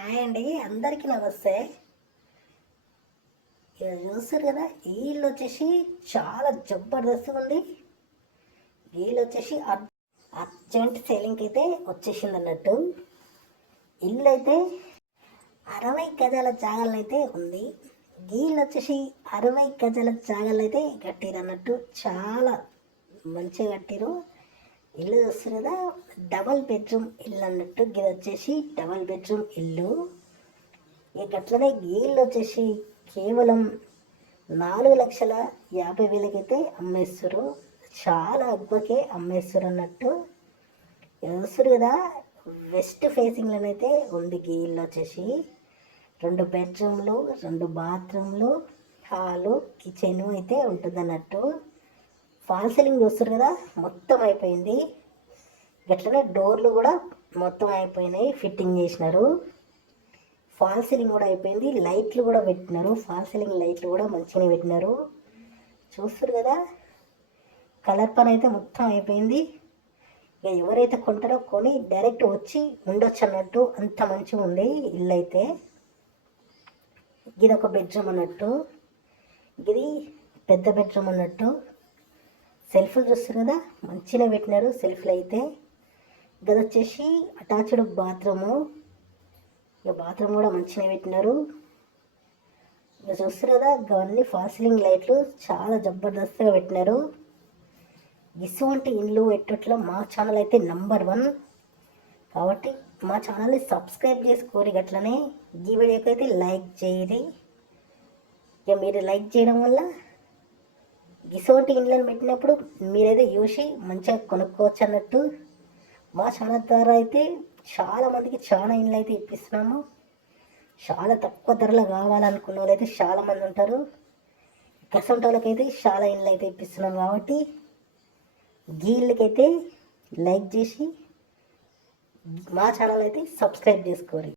Hi అండి, అందరికీ నమస్తే. ఇక చూస్తారు కదా, ఈ ఇల్లు వచ్చేసి చాలా జబర్దస్త్ ఉంది. ఈ ఇల్లు వచ్చేసి అర్జెంట్ సేలింగ్కి అయితే వచ్చేసింది అన్నట్టు. ఇల్లు అయితే 60 గజాల జాగాలు అయితే ఉంది. ఈ ఇల్లు వచ్చేసి 60 గజాల జాగాలు అయితే కట్టిరు అన్నట్టు. చాలా మంచిగా కట్టిరు. ఇల్లు చూస్తారు కదా, డబల్ బెడ్రూమ్ ఇల్లు అన్నట్టు. ఇది వచ్చేసి డబల్ బెడ్రూమ్ ఇల్లు. ఇక అట్లనే ఈ ఇల్లు వచ్చేసి కేవలం 4,50,000 అమ్మేస్తారు. చాలా అబ్బకే అమ్మేస్తారు అన్నట్టు. చూస్తారు కదా, వెస్ట్ ఫేసింగ్లోనైతే ఉంది. ఈ ఇల్లు వచ్చేసి 2 బెడ్రూమ్లు, 2 బాత్రూమ్లు, హాలు, కిచెను అయితే ఉంటుంది అన్నట్టు. ఫాల్ సీలింగ్ చూస్తారు కదా, మొత్తం అయిపోయింది. అట్లనే డోర్లు కూడా మొత్తం అయిపోయినాయి, ఫిట్టింగ్ చేసినారు. ఫాల్ సీలింగ్ కూడా అయిపోయింది, లైట్లు కూడా పెట్టినారు. ఫాల్ సీలింగ్ లైట్లు కూడా మంచిగానే పెట్టినారు. చూస్తారు కదా, కలర్ పని అయితే మొత్తం అయిపోయింది. ఇక ఎవరైతే కొంటారో కొని డైరెక్ట్ వచ్చి ఉండొచ్చు అన్నట్టు. అంత మంచిగా ఉంది ఇల్లు అయితే. ఇది ఒక బెడ్రూమ్ అన్నట్టు. ఇది పెద్ద బెడ్రూమ్ అన్నట్టు. సెల్ఫ్లు చూస్తారు కదా, మంచిగా పెట్టినారు సెల్ఫ్లు అయితే. ఇది వచ్చేసి అటాచ్డ్ బాత్రూము. ఇక బాత్రూమ్ కూడా మంచిగా పెట్టినారు. ఇక చూస్తారు కదా, ఇవన్నీ ఫాల్ సీలింగ్ లైట్లు చాలా జబర్దస్త్గా పెట్టినారు. ఇటువంటి ఇండ్లు ఎట్టట్లో మా ఛానల్ అయితే నంబర్ 1. కాబట్టి మా ఛానల్ని సబ్స్క్రైబ్ చేసుకోరి. అట్లనే ఈ వీడియోకి అయితే లైక్ చేయరి. ఇక మీరు లైక్ చేయడం వల్ల ఇటువంటి ఇండ్లను పెట్టినప్పుడు మీరైతే చూసి మంచిగా కొనుక్కోవచ్చు అన్నట్టు. మా ఛానల్ ద్వారా అయితే చాలామందికి చాలా ఇండ్లు అయితే ఇప్పిస్తున్నాము. చాలా తక్కువ ధరలో కావాలనుకున్న వాళ్ళు అయితే చాలామంది ఉంటారు. కసంటి వాళ్ళకైతే చాలా ఇండ్లు అయితే ఇప్పిస్తున్నాం. కాబట్టి గీళ్ళకైతే లైక్ చేసి మా ఛానల్ అయితే సబ్స్క్రైబ్ చేసుకోరు.